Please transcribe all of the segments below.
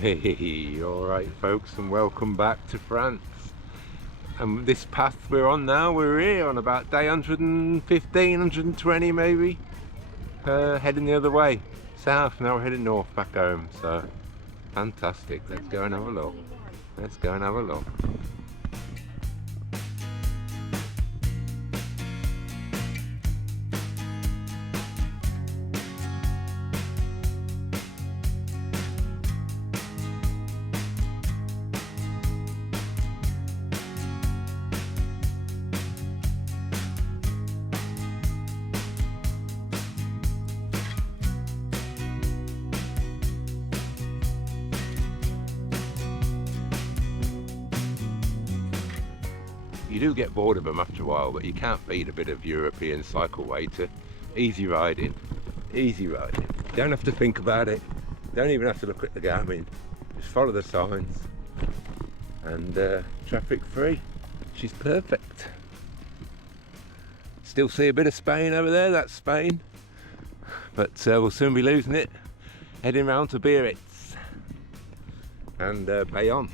Hey, alright folks, and welcome back to France. And this path we're on now, we're here on about day 115, 120 maybe. Heading the other way, south. Now we're heading north back home, so fantastic. Let's go and have a look. Let's go and have a look. You do get bored of them after a while, but you can't beat a bit of European cycleway to easy riding. Easy riding. Don't have to think about it. Don't even have to look at the Garmin. Just follow the signs. And traffic free. She's perfect. Still see a bit of Spain over there. That's Spain. But we'll soon be losing it. Heading round to Biarritz. And Bayonne.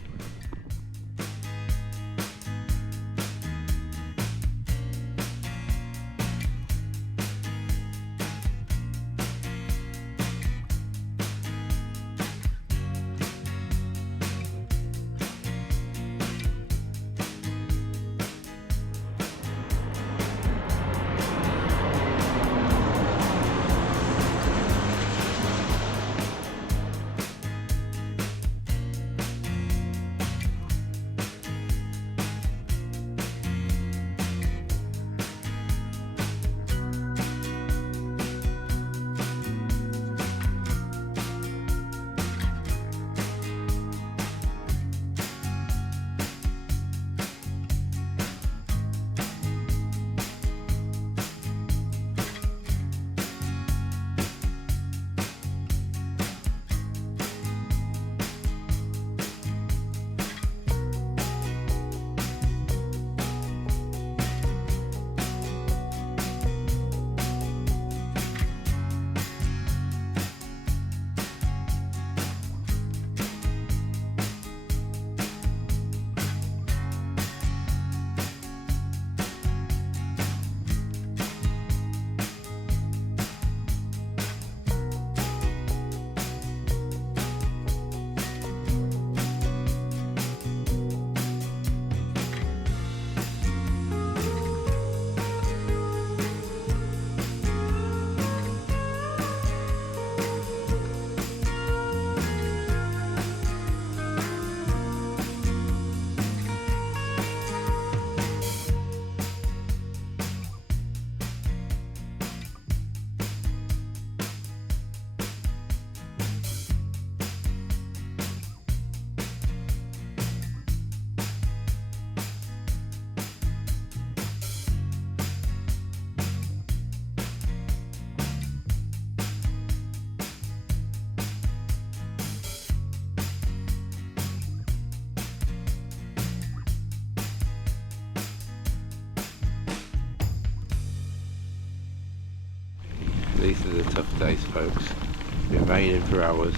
These are the tough days, folks. It's been raining for hours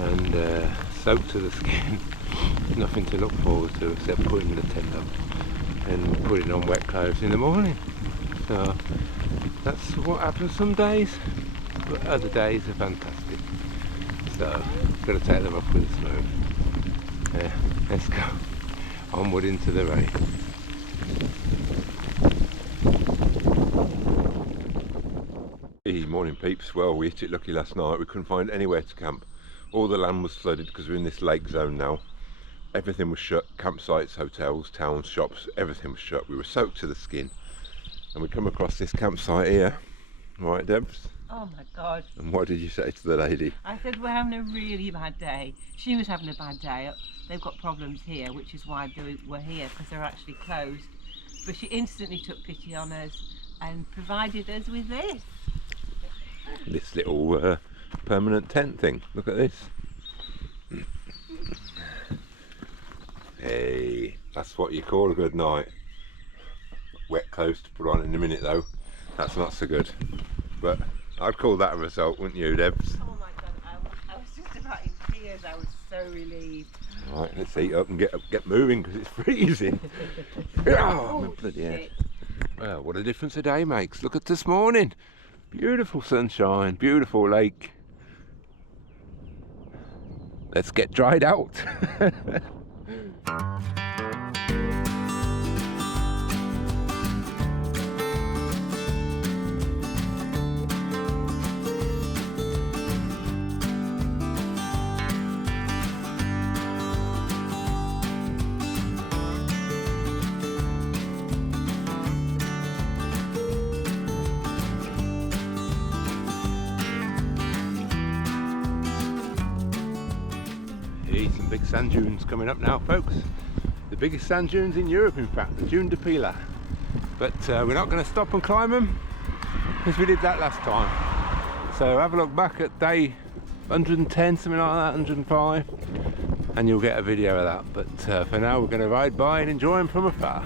and soaked to the skin. Nothing to look forward to except putting the tent up and putting on wet clothes in the morning. So that's what happens some days, but other days are fantastic. So got to take them off with a smooth. Yeah, let's go onward into the rain. Hey, morning peeps. Well, we hit it lucky last night. We couldn't find anywhere to camp. All the land was flooded because we're in this lake zone now. Everything was shut. Campsites, hotels, towns, shops, everything was shut. We were soaked to the skin. And we come across this campsite here. Right, Debs? Oh my God. And what did you say to the lady? I said we're having a really bad day. She was having a bad day. They've got problems here, which is why we're here, because they're actually closed. But she instantly took pity on us and provided us with this. This little permanent tent thing. Look at this. Hey, that's what you call a good night. Wet clothes to put on in a minute though. That's not so good. But I'd call that a result, wouldn't you, Debs? Oh my God, I was just about in tears. because I was so relieved. Right, let's eat up and get moving because it's freezing. Oh, bloody hell. Well, what a difference a day makes. Look at this morning. Beautiful sunshine, beautiful lake. Let's get dried out. Some big sand dunes coming up now, folks. The biggest sand dunes in Europe, in fact, the Dune de Pila. But we're not going to stop and climb them because we did that last time. So have a look back at day 110, something like that, 105, and you'll get a video of that. But for now, we're going to ride by and enjoy them from afar.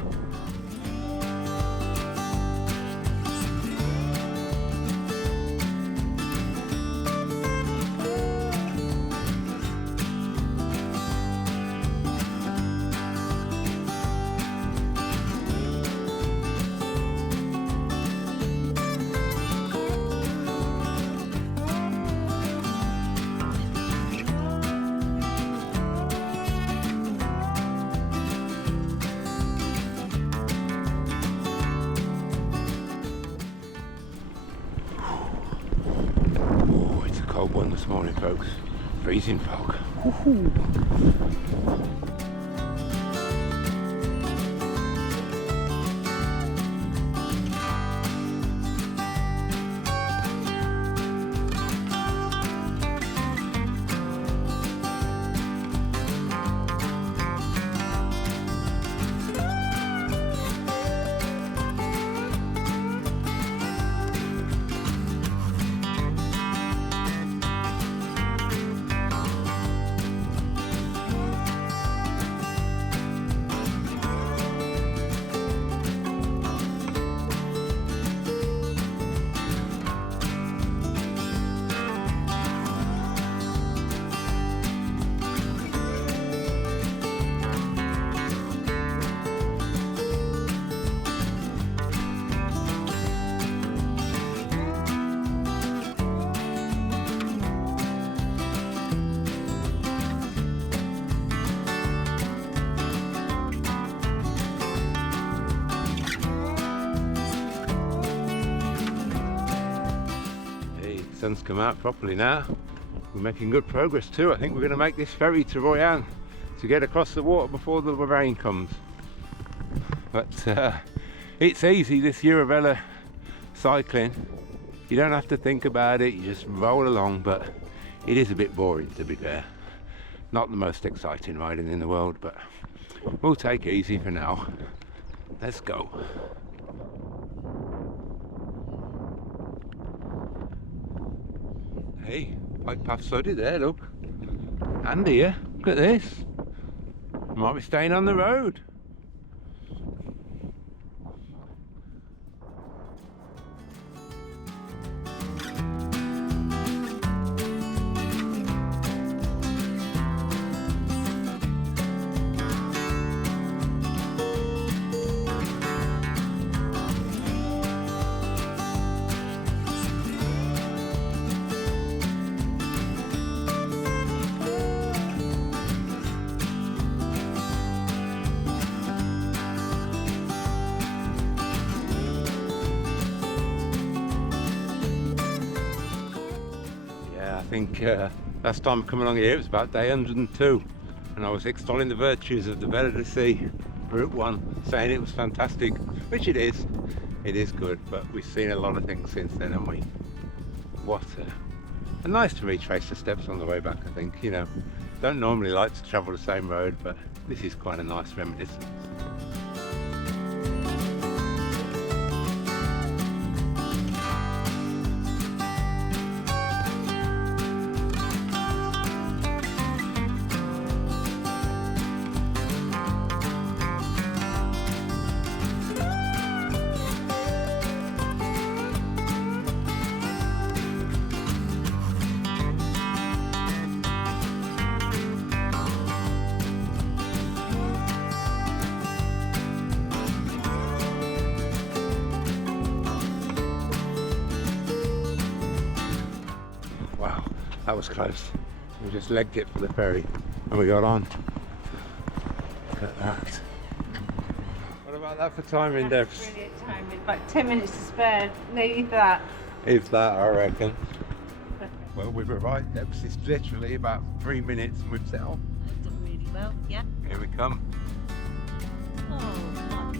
Cold one this morning, folks. Freezing fog. Woohoo. Sun's come out properly now. We're making good progress too. I think we're going to make this ferry to Royan to get across the water before the rain comes. But it's easy, this Eurovelo cycling. You don't have to think about it, you just roll along, but it is a bit boring, to be fair. Not the most exciting riding in the world, but we'll take it easy for now. Let's go. Hey, bike path flooded there, look. And here, look at this. Might be staying on the road. I think last time I come along here it was about day 102 and I was extolling the virtues of the Velo de Sea Route 1, saying it was fantastic, which it is good, but we've seen a lot of things since then, haven't we? What and nice to retrace the steps on the way back. I think, you know, don't normally like to travel the same road, but this is quite a nice reminiscence. That was close. We just legged it for the ferry and we got on. Look at that. What about that for timing, Debs? Brilliant timing. About 10 minutes to spare. Nearly that. If that, I reckon. Well, we've arrived, Debs. It's literally about 3 minutes and we've set off. I've done really well, yeah. Here we come. Oh, God.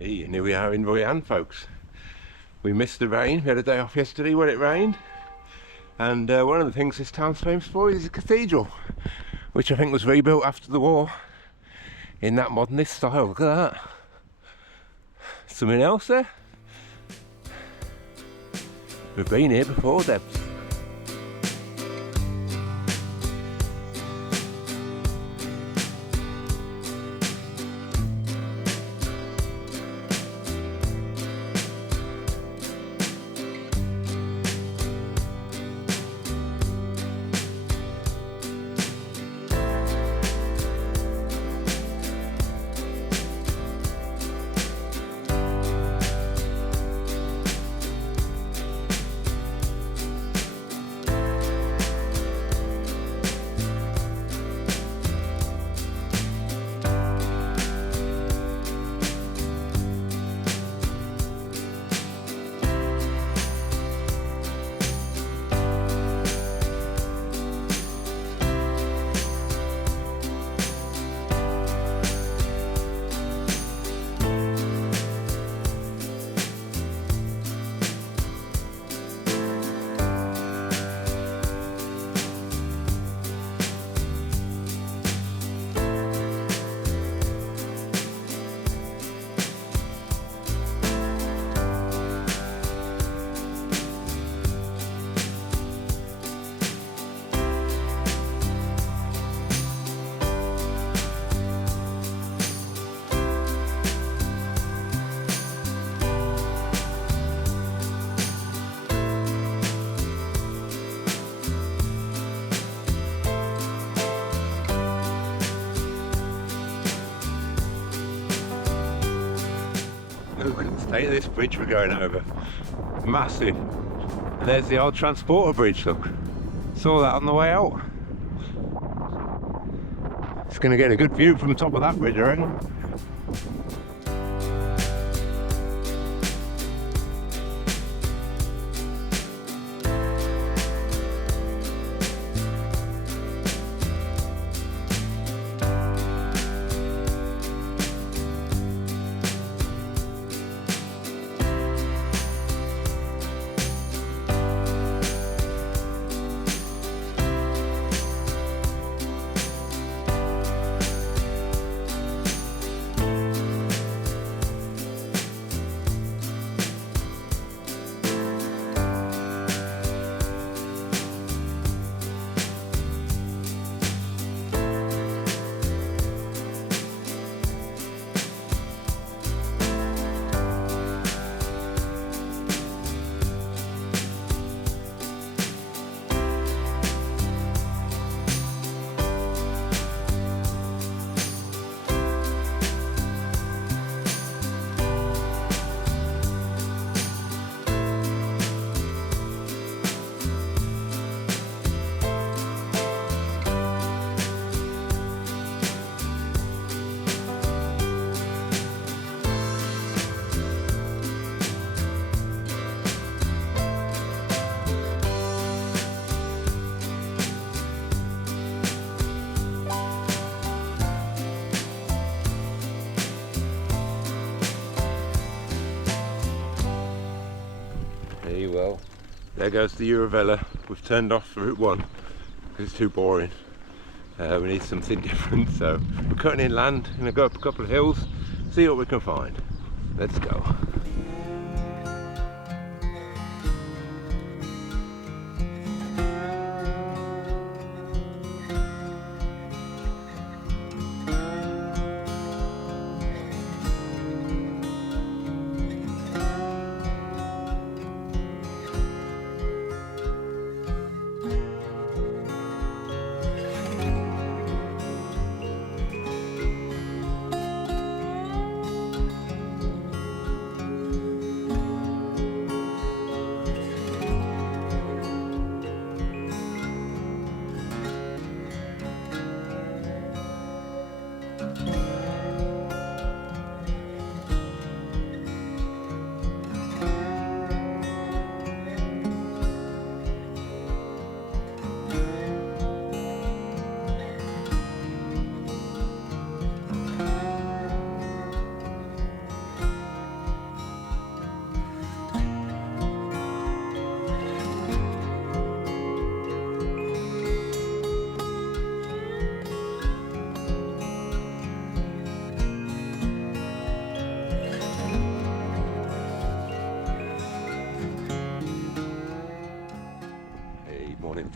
Hey, and here we are in Royan, folks. We missed the rain. We had a day off yesterday when it rained. And one of the things this town's famous for is a cathedral, which I think was rebuilt after the war in that modernist style. Look at that. Something else there? We've been here before, Debs. Look at the state of this bridge we're going over. Massive. And there's the old transporter bridge, look. Saw that on the way out. It's going to get a good view from the top of that bridge, I reckon. Well, there goes the Eurovelos. We've turned off Route 1 because it's too boring. We need something different, so we're cutting inland, going to go up a couple of hills, see what we can find. Let's go.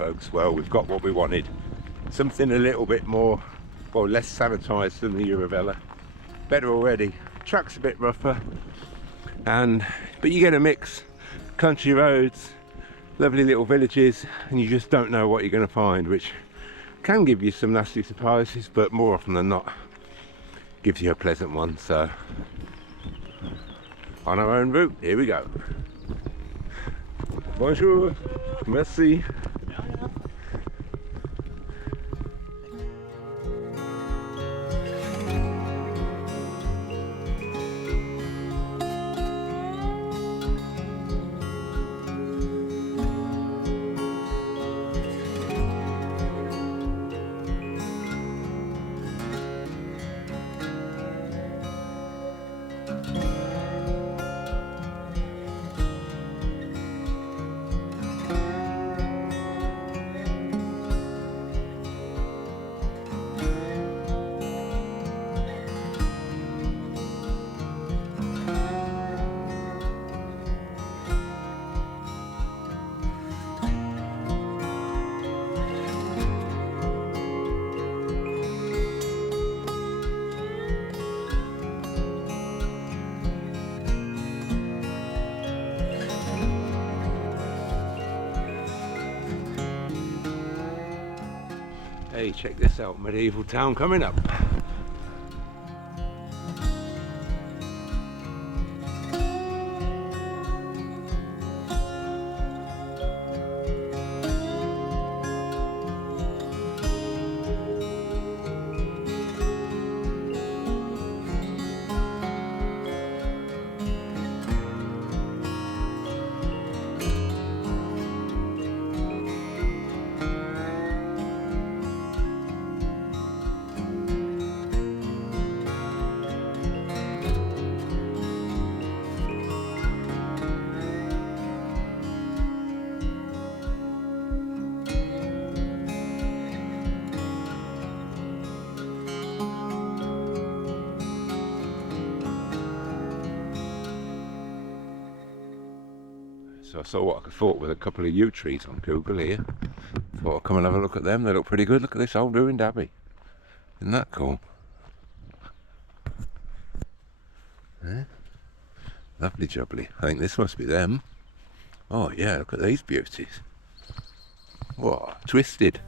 folks. Well, we've got what we wanted. Something a little bit more, well, less sanitised than the Eurovelo. Better already. Track's a bit rougher, but you get a mix. Country roads, lovely little villages, and you just don't know what you're going to find, which can give you some nasty surprises, but more often than not gives you a pleasant one. So on our own route, here we go. Bonjour, merci. Hey, check this out, medieval town coming up. So I saw what I thought with a couple of yew trees on Google here. Thought I'd come and have a look at them. They look pretty good. Look at this old ruined abbey. Isn't that cool? Eh? Lovely jubbly. I think this must be them. Oh yeah, look at these beauties. Whoa, twisted.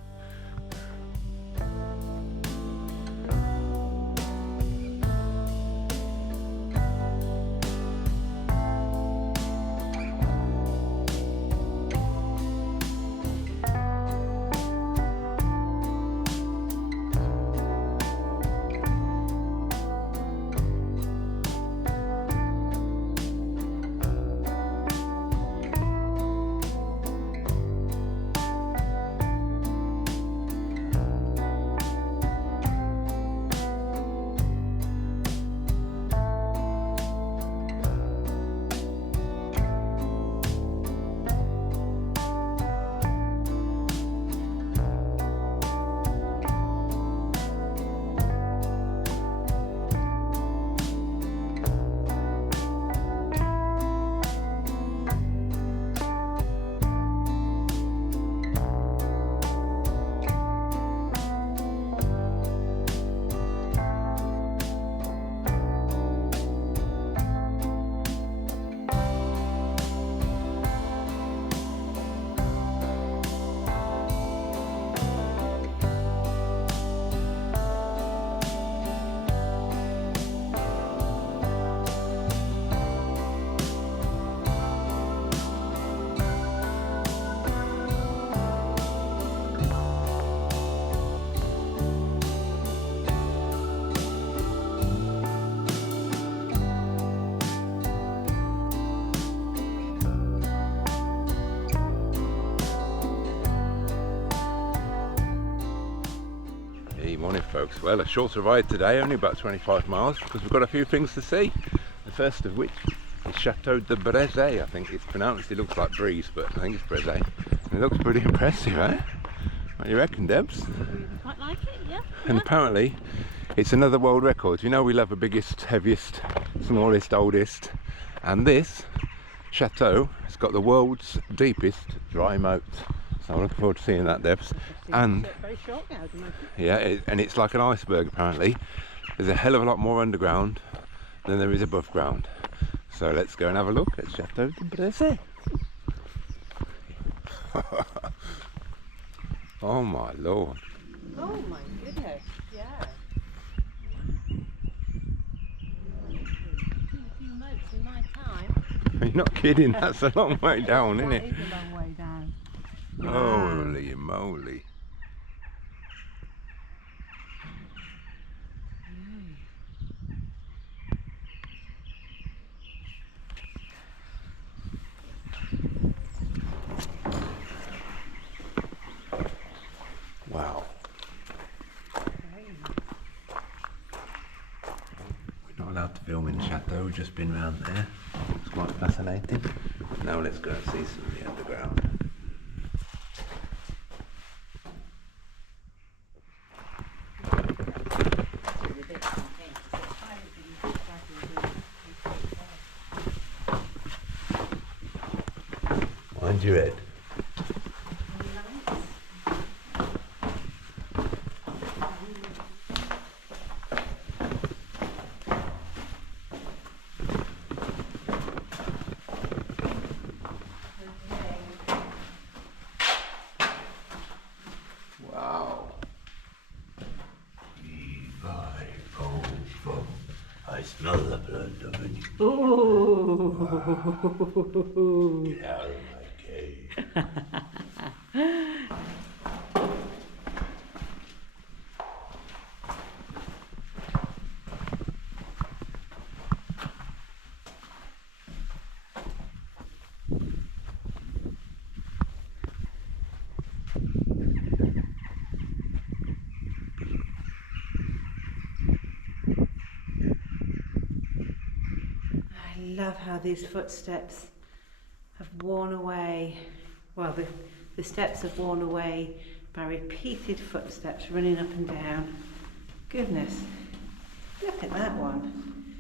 Morning folks. Well, a shorter ride today, only about 25 miles, because we've got a few things to see. The first of which is Château de Breze, I think it's pronounced. It looks like Breeze, but I think it's Breze. And it looks pretty impressive, eh? What do you reckon, Debs? Quite like it, yeah. And apparently it's another world record. You know we love the biggest, heaviest, smallest, oldest, and this Château has got the world's deepest dry moat. So I'm looking forward to seeing that, Debs. And very short now, isn't it? yeah, and it's like an iceberg apparently. There's a hell of a lot more underground than there is above ground. So let's go and have a look at Château de. Oh my lord. Oh my goodness, yeah. A few moats in my time. You're not kidding, that's a long way down, isn't it? That is a long way down. Holy moly. Wow. We're not allowed to film in Château, we've just been round there. It's quite fascinating. Now let's go and see some of the underground. Mind your head. Wow. I smell the blood of an. Ooh. Get out of my cave. I love how these footsteps have worn away. Well, the steps have worn away by repeated footsteps running up and down. Goodness, look at that one.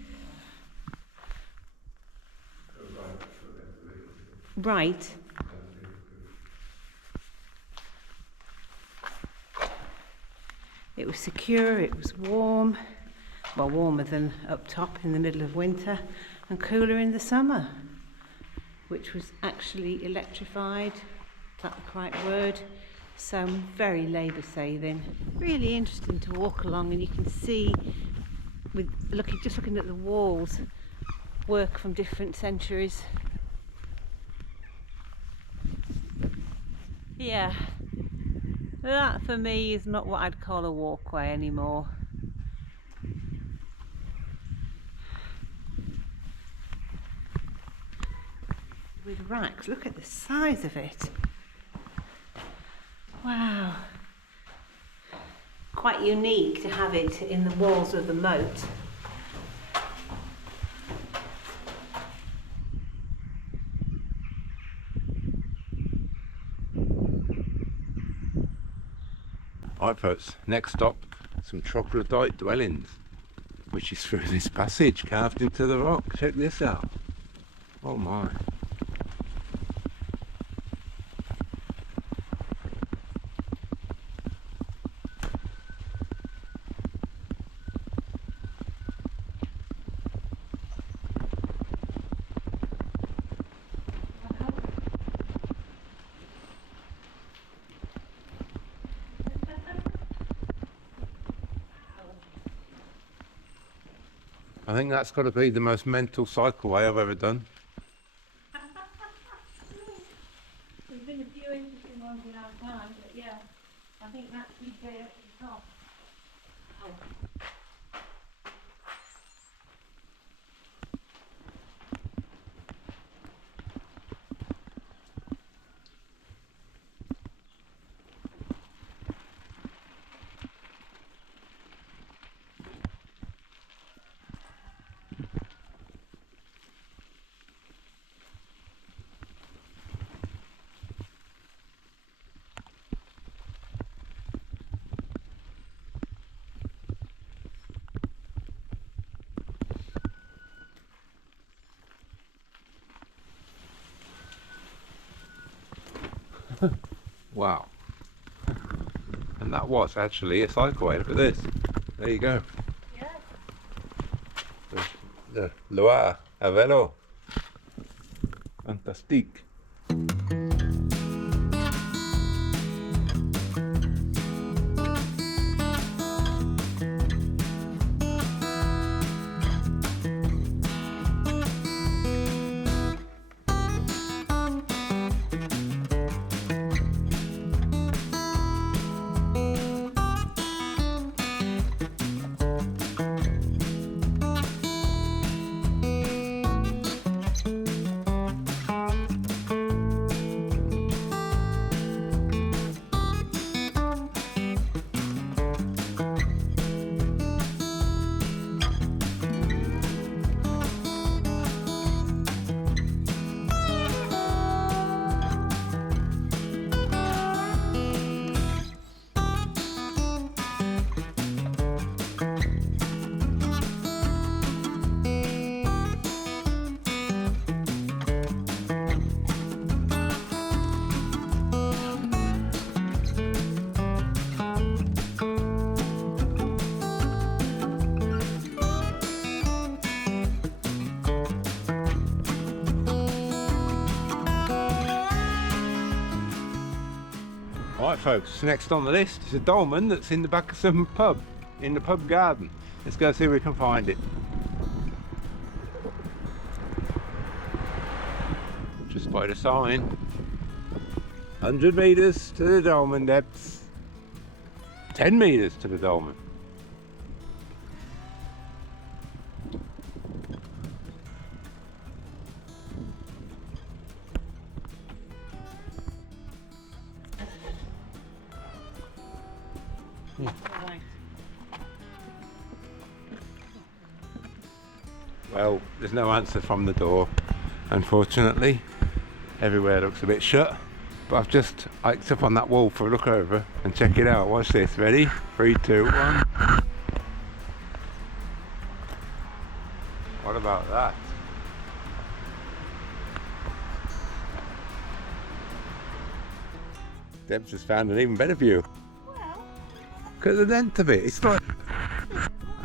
Right. It was secure, it was warm. Well, warmer than up top in the middle of winter, and cooler in the summer, which was actually electrified, is that the correct word? So very labour saving. Really interesting to walk along, and you can see, with just looking at the walls, work from different centuries. Yeah, that for me is not what I'd call a walkway anymore. With racks, look at the size of it. Wow. Quite unique to have it in the walls of the moat. Right folks, next stop, some troglodyte dwellings, which is through this passage carved into the rock. Check this out. Oh my. I think that's got to be the most mental cycleway I've ever done. There's been a few interesting ones in our time, but yeah, I think that's the day up the top. Oh. Wow. And that was actually a cycleway. Look at this. There you go. Yeah. The Loire à vélo. Fantastique. Right folks, next on the list is a dolmen that's in the back of some pub, in the pub garden. Let's go see if we can find it. Just by the sign, 100 metres to the dolmen depths, 10 metres to the dolmen. Well, there's no answer from the door, unfortunately. Everywhere looks a bit shut, but I've just hiked up on that wall for a look over and check it out. Watch this, ready? 3, 2, 1. What about that? Deb's just found an even better view. Well, Look at the length of it. It's like...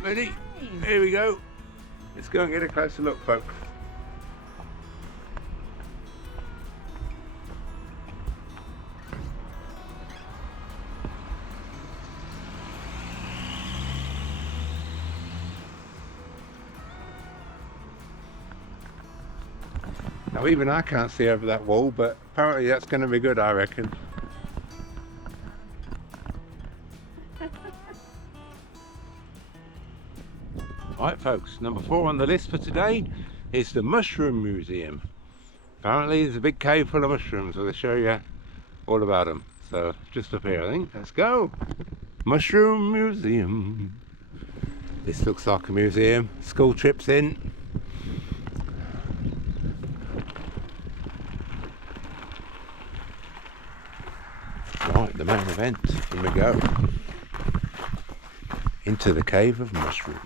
Ready? Here we go. Let's go and get a closer look, folks. Now even I can't see over that wall, but apparently that's going to be good, I reckon. Right folks, number 4 on the list for today is the Mushroom Museum. Apparently there's a big cave full of mushrooms. I'll show you all about them. So just up here I think. Let's go! Mushroom Museum. This looks like a museum. School trips in. Right, the main event. Here we go. Into the Cave of Mushrooms.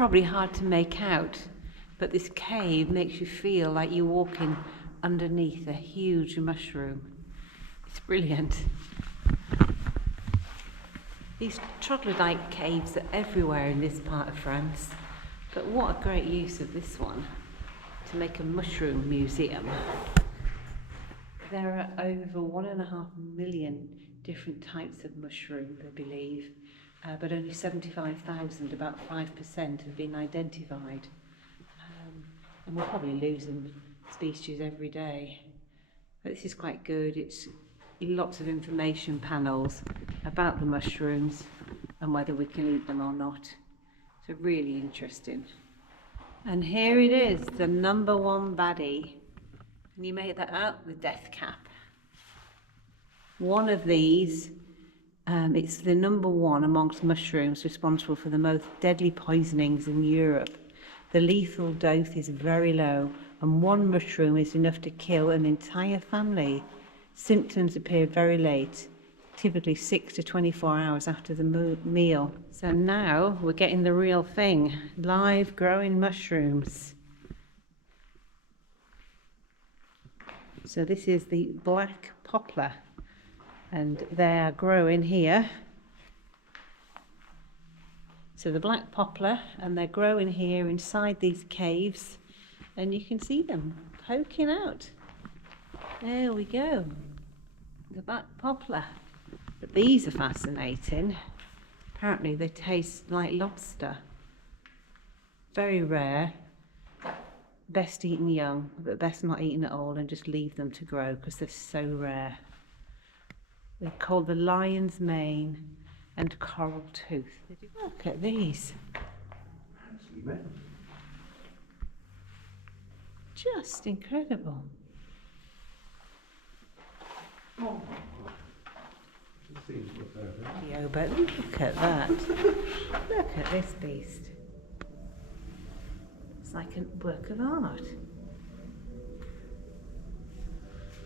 probably hard to make out, but this cave makes you feel like you're walking underneath a huge mushroom. It's brilliant. These troglodyte caves are everywhere in this part of France, but what a great use of this one to make a mushroom museum. There are over 1.5 million different types of mushroom, I believe, but only 75,000, about 5%, have been identified. And we're probably losing species every day. But this is quite good. It's lots of information panels about the mushrooms and whether we can eat them or not. So really interesting. And here it is, the number one baddie. And you made that out, the death cap. One of these, it's the number one amongst mushrooms responsible for the most deadly poisonings in Europe. The lethal dose is very low, and one mushroom is enough to kill an entire family. Symptoms appear very late, typically 6 to 24 hours after the meal. So now we're getting the real thing, live growing mushrooms. So this is the black poplar, and they are growing here. So the black poplar, and they're growing here inside these caves, and you can see them poking out. There we go, the black poplar. But these are fascinating. Apparently they taste like lobster. Very rare. Best eaten young, but best not eaten at all and just leave them to grow because they're so rare. They're called the lion's mane and coral tooth. Look at these. Just incredible. But look at that. Look at this beast. It's like a work of art.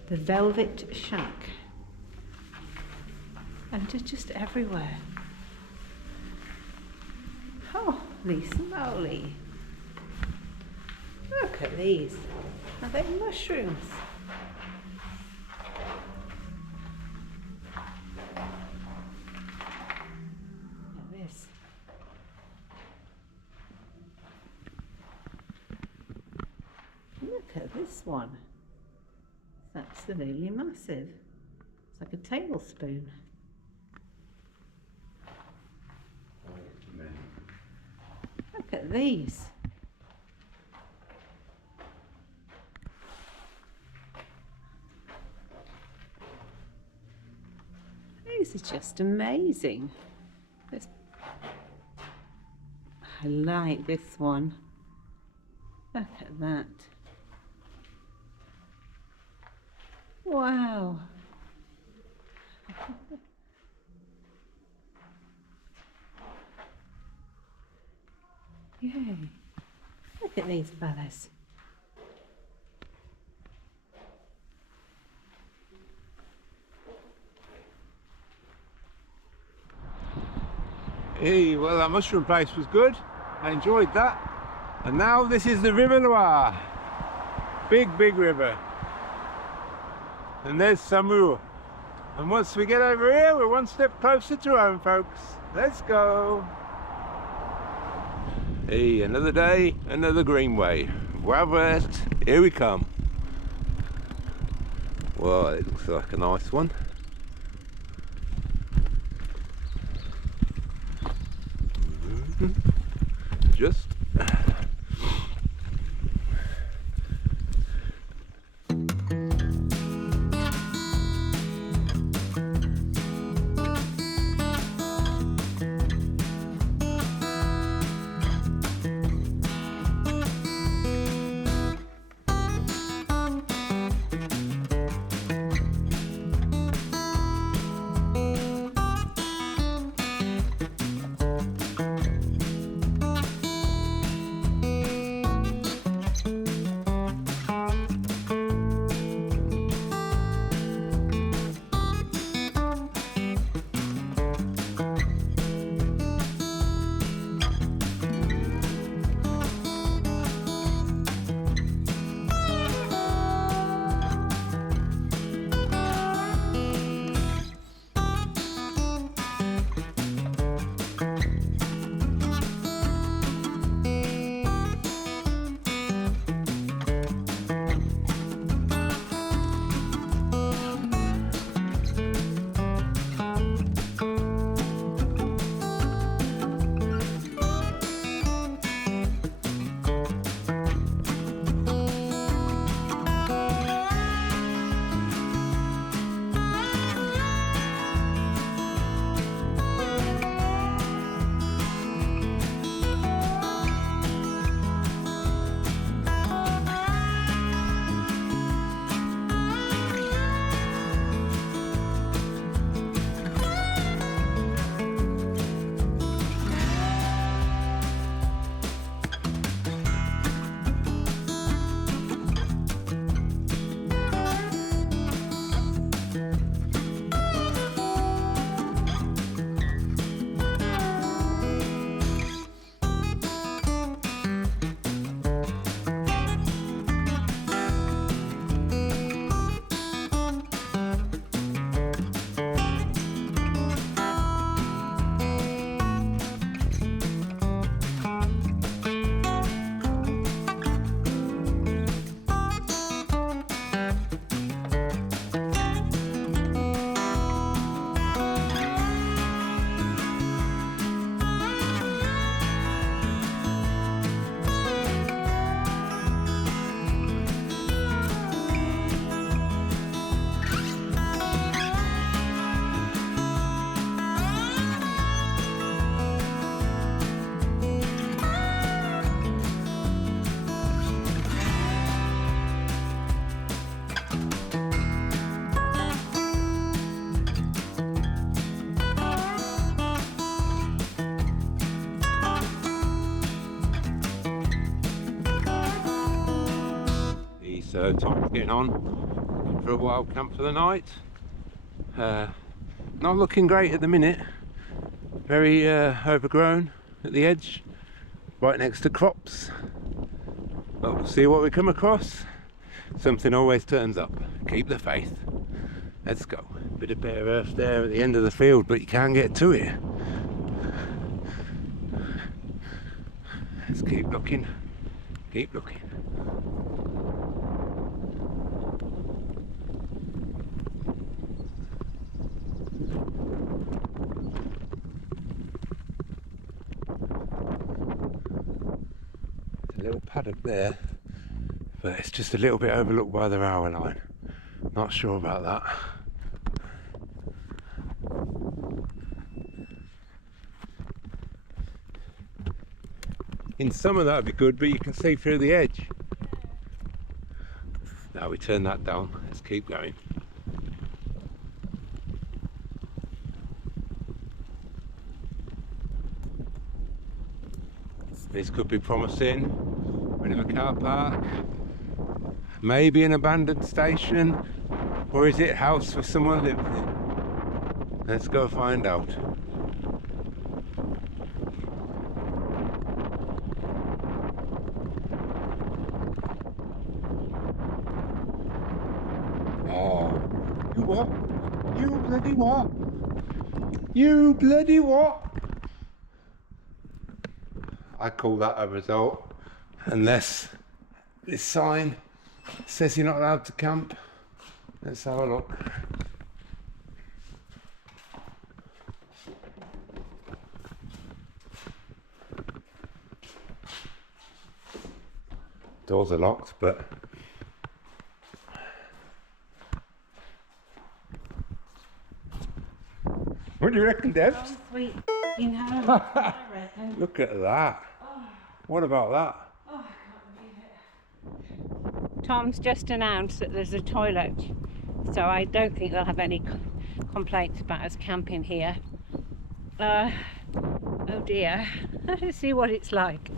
The velvet shack. And they're just everywhere. Holy smoly. Look at these. Are they mushrooms? Look at this. Look at this one. It's absolutely massive. It's like a tablespoon. Look at these. These are just amazing. I like this one. Look at that. Wow. Yay. Look at these fellas. Hey, well, that mushroom place was good. I enjoyed that. And now this is the River Loire. Big, big river. And there's Saumur. And once we get over here, we're one step closer to home, folks. Let's go. Hey, another day, another greenway. Well versed, here we come. Well, it looks like a nice one. Just So time's getting on. Looking for a wild camp for the night. Not looking great at the minute. Very overgrown at the edge, right next to crops. But we'll see what we come across. Something always turns up. Keep the faith. Let's go. Bit of bare earth there at the end of the field, but you can't get to it. Let's keep looking. Keep looking. There's a little paddock there, but it's just a little bit overlooked by the hour line. Not sure about that. In summer that would be good, but you can see through the edge. Now we turn that down. Let's keep going. This could be promising. We're in a car park. Maybe an abandoned station. Or is it a house for someone living in? Let's go find out. Oh, you what? You bloody what? You bloody what? I call that a result, unless this sign says you're not allowed to camp. Let's have a look. Doors are locked, but what do you reckon, Debs? Oh, sweet. You know, I reckon. Look at that. Oh, What about that? oh, I can't believe it. Tom's just announced that there's a toilet, so I don't think they'll have any complaints about us camping here. Oh dear. Let's see what it's like.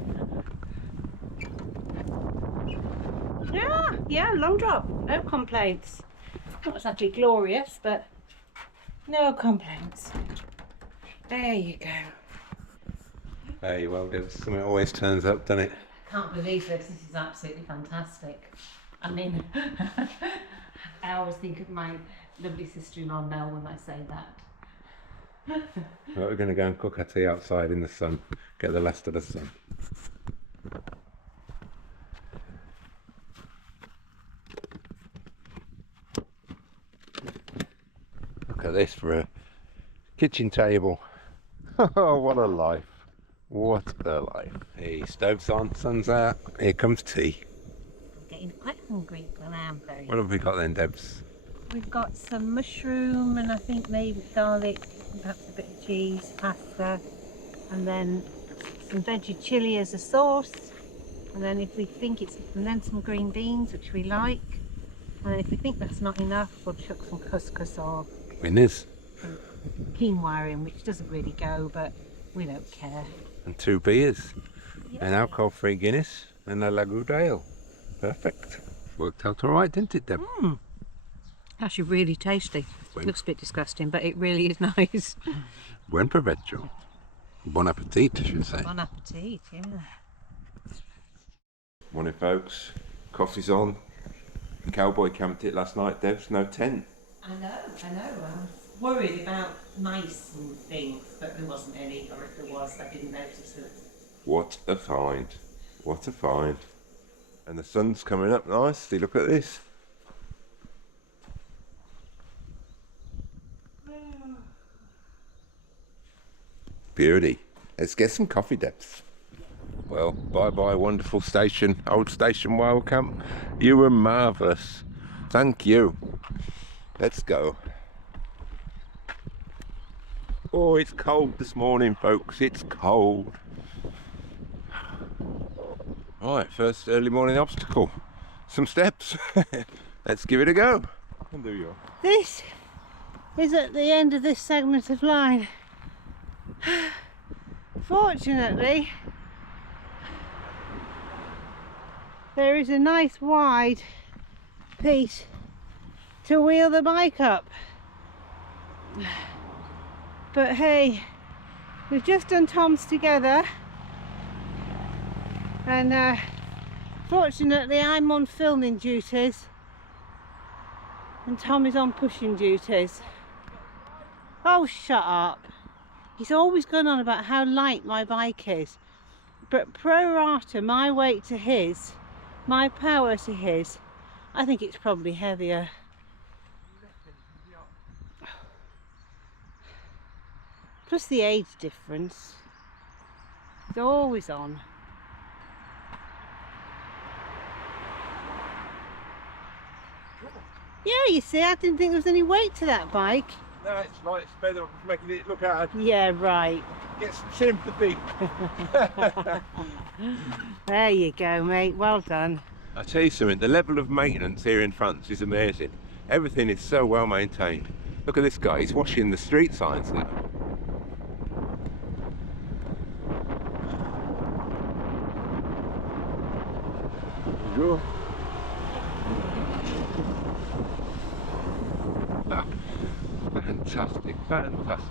Yeah, long drop. No complaints. Not exactly glorious, but no complaints. There you go. Hey, well, something always turns up, doesn't it? I can't believe this. This is absolutely fantastic. I mean, I always think of my lovely sister-in-law Mel when I say that. Well, we're going to go and cook our tea outside in the sun, get the last of the sun. Look at this for a kitchen table. Oh, what a life. What a life. Hey, stove's on, sun's out, here comes tea. I'm getting quite hungry, but I am very. What have we got then, Debs? We've got some mushroom and I think maybe garlic, perhaps a bit of cheese, pasta, and then some veggie chilli as a sauce. And then if we think and then some green beans, which we like. And then if we think that's not enough, we'll chuck some couscous or Winners. quinoa in, which doesn't really go, but we don't care. And 2 beers. Yeah. An alcohol-free Guinness and a Lagud ale. Perfect. Worked out all right, didn't it, Deb? Actually really tasty. When- Looks a bit disgusting, but it really is nice. Buen provecho. Bon appetit, I should say. Bon appetit, yeah. Morning, folks. Coffee's on. Cowboy camped it last night, Debs. No tent. I know. I was worried about mice and things, but there wasn't any, or if there was, I didn't notice it. What a find. What a find. And the sun's coming up nicely. Look at this. Beauty. Let's get some coffee, Debs. Well, bye-bye, wonderful station, old station wild camp. You were marvellous. Thank you. Let's go. Oh, it's cold this morning, folks. It's cold. Right, first early morning obstacle. Some steps. Let's give it a go. And there you are. This is at the end of this segment of line. Fortunately, there is a nice wide Pete to wheel the bike up. But hey, we've just done Tom's together, and fortunately I'm on filming duties and Tom is on pushing duties. Oh, shut up. He's always going on about how light my bike is, but pro rata my weight to his, my power to his, I think it's probably heavier. Plus the age difference. It's always on. Yeah, you see, I didn't think there was any weight to that bike. No, it's light, it's better, it's making it look hard. Yeah, right. Get some sympathy. There you go, mate. Well done. I tell you something, the level of maintenance here in France is amazing. Everything is so well maintained. Look at this guy, he's washing the street signs now. Bonjour. Ah, fantastic, fantastic.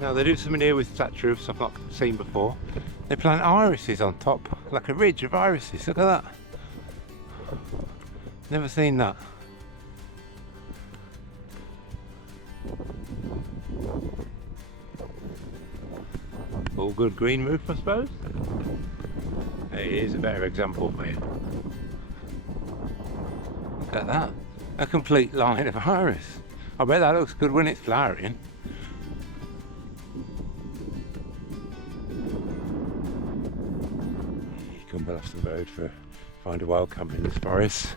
Now they do something here with thatch roofs I've not seen before. They plant irises on top, like a ridge of irises. Look at that. Never seen that. All good green roof, I suppose. Here's a better example for you. Look at that. A complete line of iris. I bet that looks good when it's flowering. Come back off the road for find a wild camp in this forest,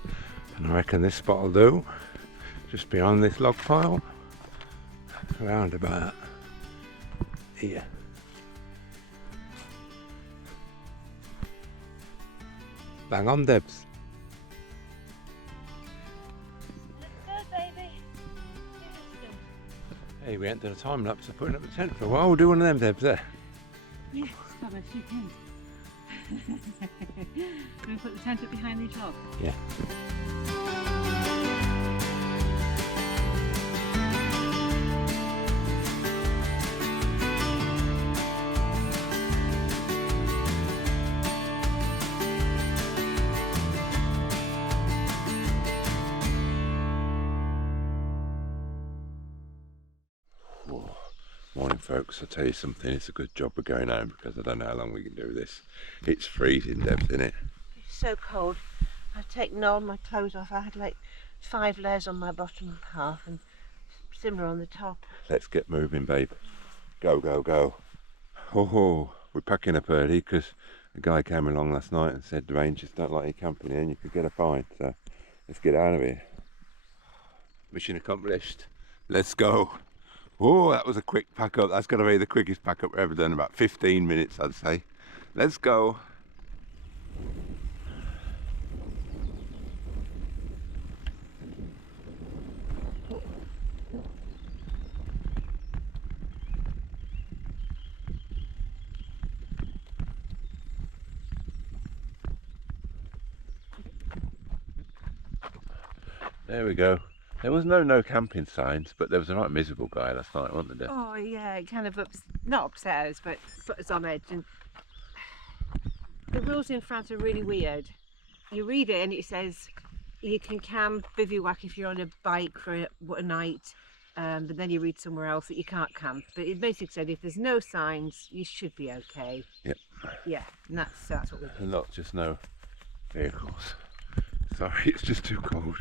and I reckon this spot will do. Just beyond this log pile, around about here. Bang on, Debs. Let's go, baby. Hey, we ain't done a time lapse of putting up the tent for a while. We'll do one of them, Debs, there. Yes, got a few tents. Can we put the tent up behind these logs? Yeah. Morning folks, I'll tell you something, it's a good job we're going home because I don't know how long we can do this. It's freezing, Debs, isn't it? It's so cold. I've taken all my clothes off. I had like 5 layers on my bottom half and similar on the top. Let's get moving, babe. Go, go, go. Oh, we're packing up early because a guy came along last night and said the rangers don't like you camping here and you could get a fine. So let's get out of here. Mission accomplished. Let's go. Oh, that was a quick pack up. That's got to be the quickest pack up we've ever done. About 15 minutes, I'd say. Let's go. There we go. There was no camping signs, but there was a right miserable guy last night, wasn't there? Oh yeah, it kind of not upset us, but put us on edge. And the rules in France are really weird. You read it and it says you can camp, bivouac if you're on a bike for a night, but then you read somewhere else that you can't camp. But it basically said if there's no signs, you should be okay. Yep. Yeah, and that's what we did. And not just no vehicles. Sorry, it's just too cold.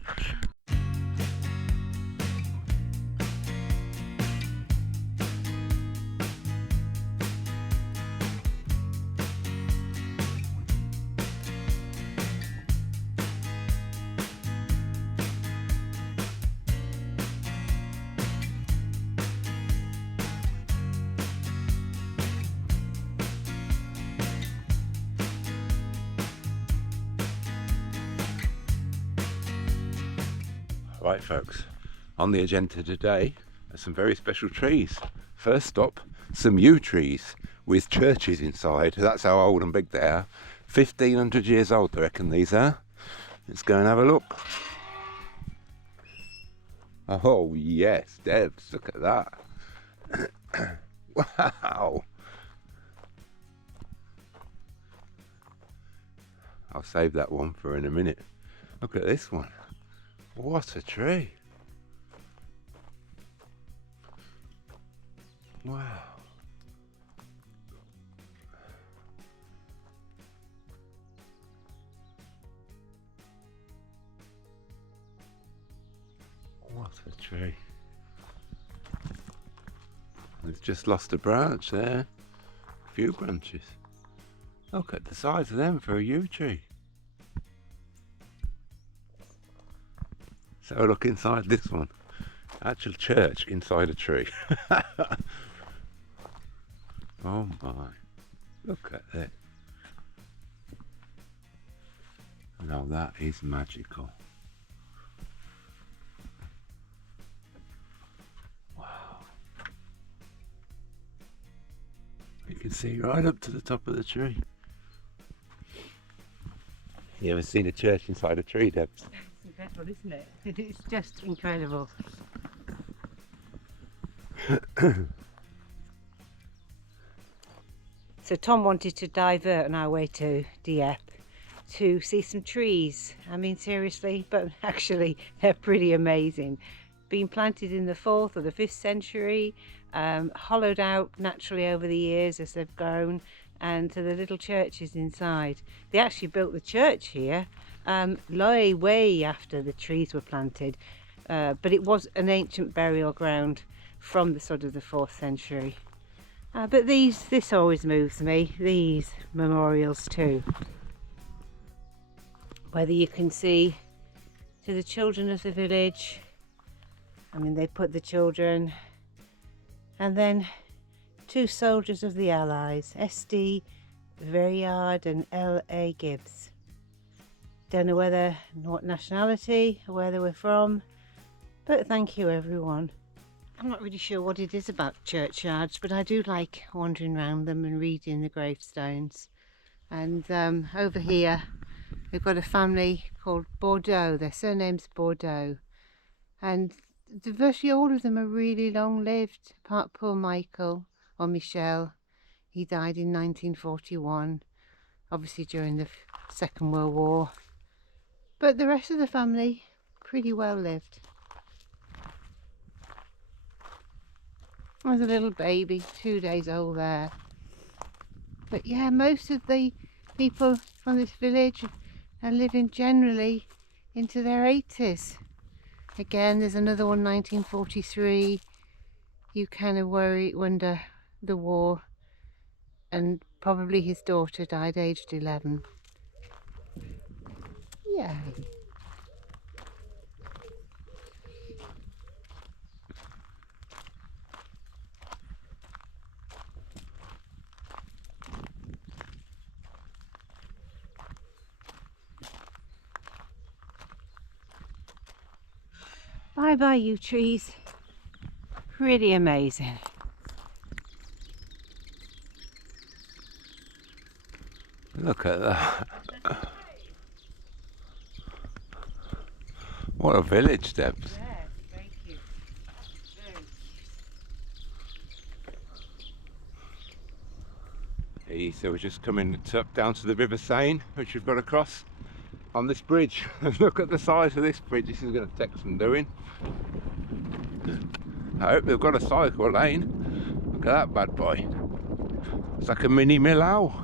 Right folks, on the agenda today are some very special trees. First stop, some yew trees with churches inside. That's how old and big they are. 1500 years old I reckon these are. Let's go and have a look. Oh yes, Debs, look at that. Wow. I'll save that one for in a minute. Look at this one. What a tree. Wow. What a tree. It's just lost a branch there. A few branches. Look at the size of them for a yew tree. So look inside this one. Actual church inside a tree. Oh my. Look at that. Now that is magical. Wow. You can see right up to the top of the tree. You ever seen a church inside a tree, Debs? It's incredible, isn't it? It's just incredible. So Tom wanted to divert on our way to Dieppe to see some trees. I mean, seriously, but actually they're pretty amazing. Being planted in the 4th or the 5th century, hollowed out naturally over the years as they've grown, and to the little churches inside. They actually built the church here way after the trees were planted, but it was an ancient burial ground from the sort of the 4th century. But this always moves me, these memorials too. Whether you can see to the children of the village, I mean they put the children, and then 2 soldiers of the Allies, SD Verriard and L.A. Gibbs. Don't know what nationality or where they were from, but thank you everyone. I'm not really sure what it is about churchyards, but I do like wandering around them and reading the gravestones. And over here we've got a family called Bordeaux. Their surname's Bordeaux, and virtually all of them are really long lived, apart poor Michael or Michel. He died in 1941, obviously during the Second World War, but the rest of the family pretty well lived. There's a little baby, 2 days old there. But yeah, most of the people from this village are living generally into their 80s. Again, there's another one, 1943. You kind of wonder the war, and probably his daughter died aged 11. Yay. Bye bye you trees, pretty amazing. Look at that. What a village, Debs. Yes, very cute. Very Hey, so we're just coming down to the River Seine, which we've got to cross on this bridge. Look at the size of this bridge. This is going to take some doing. I hope they've got a cycle lane. Look at that bad boy. It's like a mini Millau.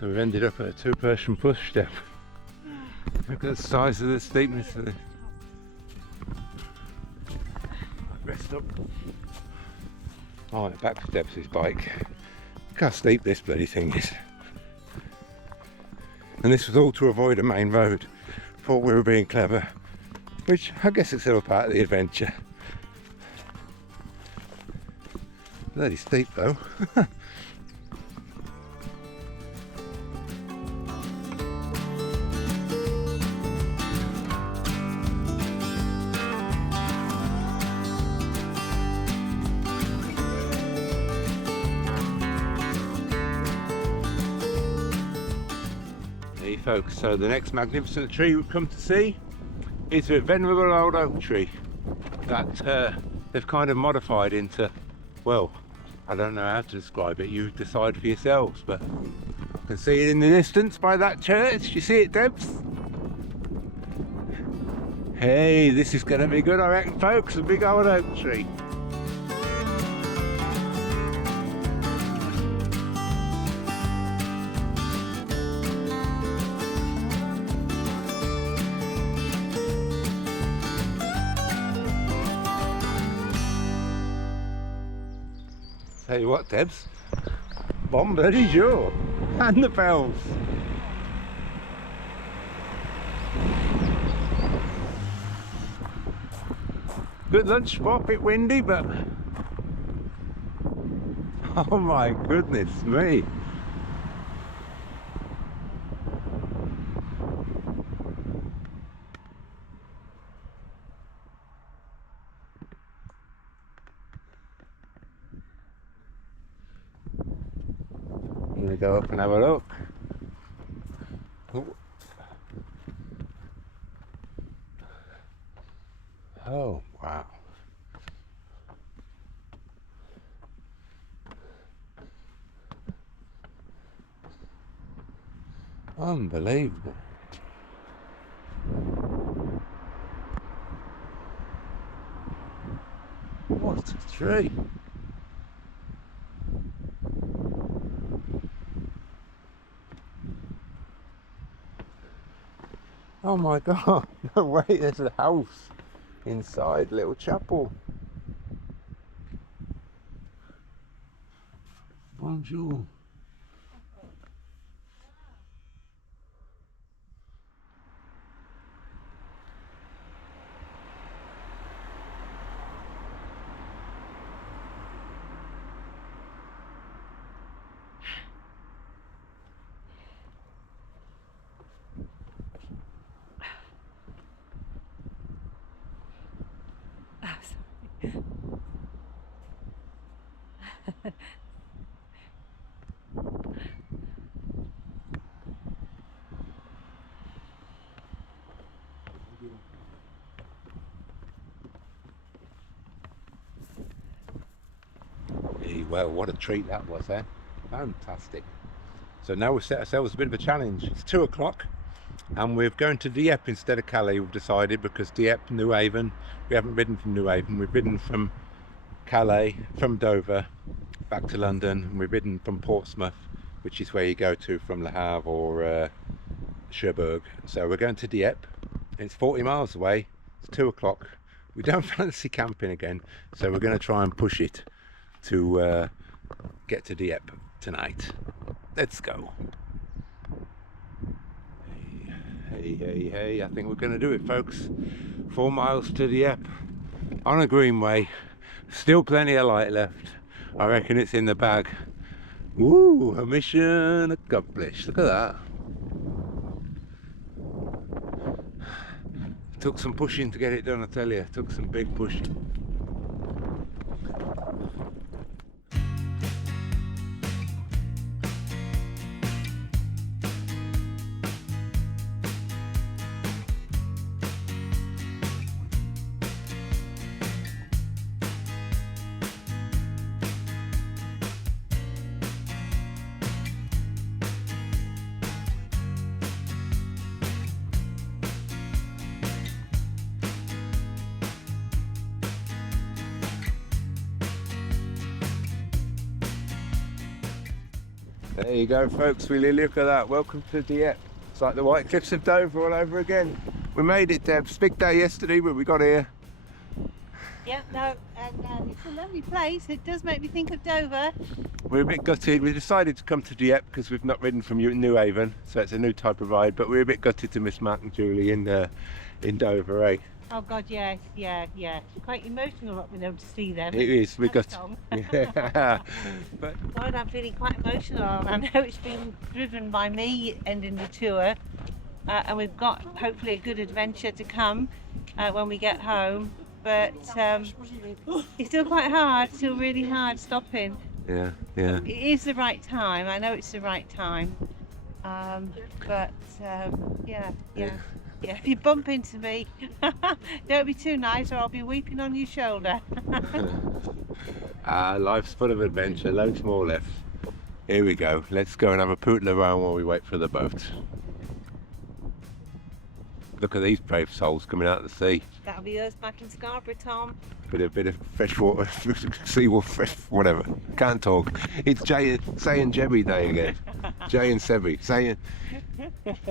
So we've ended up at a two-person push step. Look at the size of the steepness of this. Rest up. Oh, the back steps his bike. Look how steep this bloody thing is. And this was all to avoid a main road. Thought we were being clever, which I guess it's all part of the adventure. Bloody steep though. Hey folks, so the next magnificent tree we've come to see is a venerable old oak tree that they've kind of modified into, well, I don't know how to describe it, you decide for yourselves, but you can see it in the distance by that church. You see it, Debs? Hey, this is going to be good, I reckon, folks, a big old oak tree. Tell you what, Debs, bon bloody jour, and the bells. Good lunch spot, bit windy, but oh my goodness me. I'm gonna go up and have a look. Ooh. Oh wow. Unbelievable. What a tree. Oh my god, no way, there's a house inside, little chapel. Bonjour. Well, what a treat that was, eh? Fantastic. So now we've set ourselves a bit of a challenge. It's 2 o'clock and we're going to Dieppe instead of Calais, we've decided, because Dieppe, New Haven, we haven't ridden from New Haven, we've ridden from Calais, from Dover, back to London, and we've ridden from Portsmouth, which is where you go to from Le Havre or Cherbourg. So we're going to Dieppe. It's 40 miles away, it's 2 o'clock. We don't fancy camping again, so we're going to try and push it to get to Dieppe tonight. Let's go. Hey, I think we're going to do it, folks. 4 miles to Dieppe on a greenway. Still plenty of light left. I reckon it's in the bag. Woo, a mission accomplished. Look at that. Took some pushing to get it done, I tell you. Took some big pushing. There you go, folks. Really look at that. Welcome to Dieppe. It's like the White Cliffs of Dover all over again. We made it, Debs. Big day yesterday when we got here. Yeah, no, and it's a lovely place. It does make me think of Dover. We're a bit gutted. We decided to come to Dieppe because we've not ridden from New Haven, so it's a new type of ride. But we're a bit gutted to miss Matt and Julie in Dover, eh? Oh God, yes, yeah. Quite emotional not being able to see them. It is. We got. Yeah. But God, I'm feeling quite emotional. I know it's been driven by me ending the tour, and we've got hopefully a good adventure to come when we get home. But it's still quite hard. Still really hard stopping. Yeah. It is the right time. I know it's the right time. But yeah. If you bump into me, don't be too nice or I'll be weeping on your shoulder. Life's full of adventure, loads more left. Here we go. Let's go and have a poodle around while we wait for the boat. Look at these brave souls coming out of the sea. That'll be us back in Scarborough, Tom. Bit of fresh water, seawater, fresh, whatever. Can't talk. It's Say and Jebby day again. Jay and Sebby.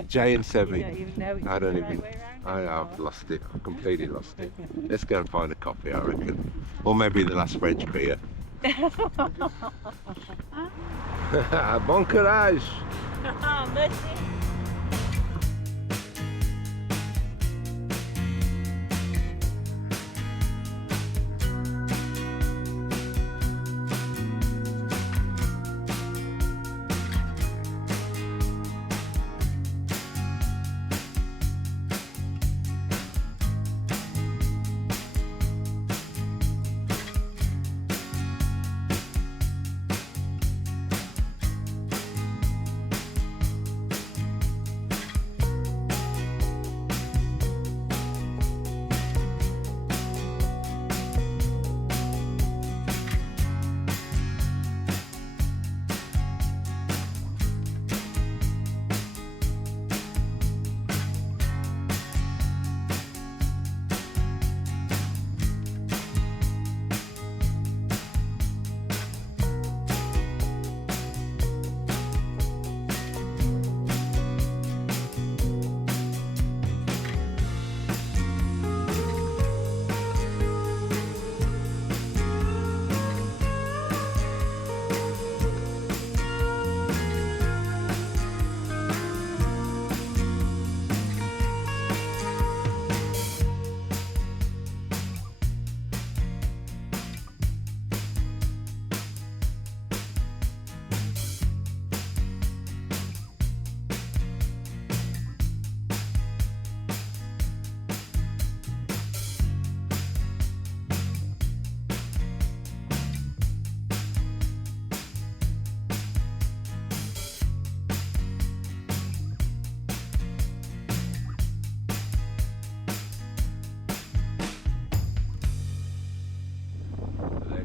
Jay and Sebby. You don't even know it's I don't the even. right way around I've lost it. I've completely lost it. Let's go and find a coffee, I reckon. Or maybe the last French beer. Bon courage. Merci.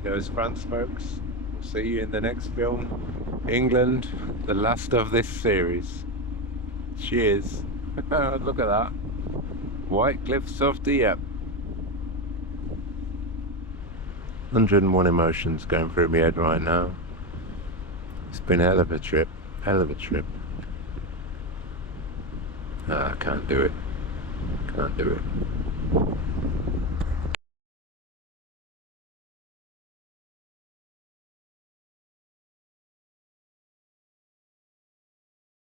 goes France, folks. We'll see you in the next film. England, the last of this series. Cheers. Look at that. White Cliffs of Dieppe. 101 emotions going through my head right now. It's been a hell of a trip. Hell of a trip. I can't do it. Can't do it.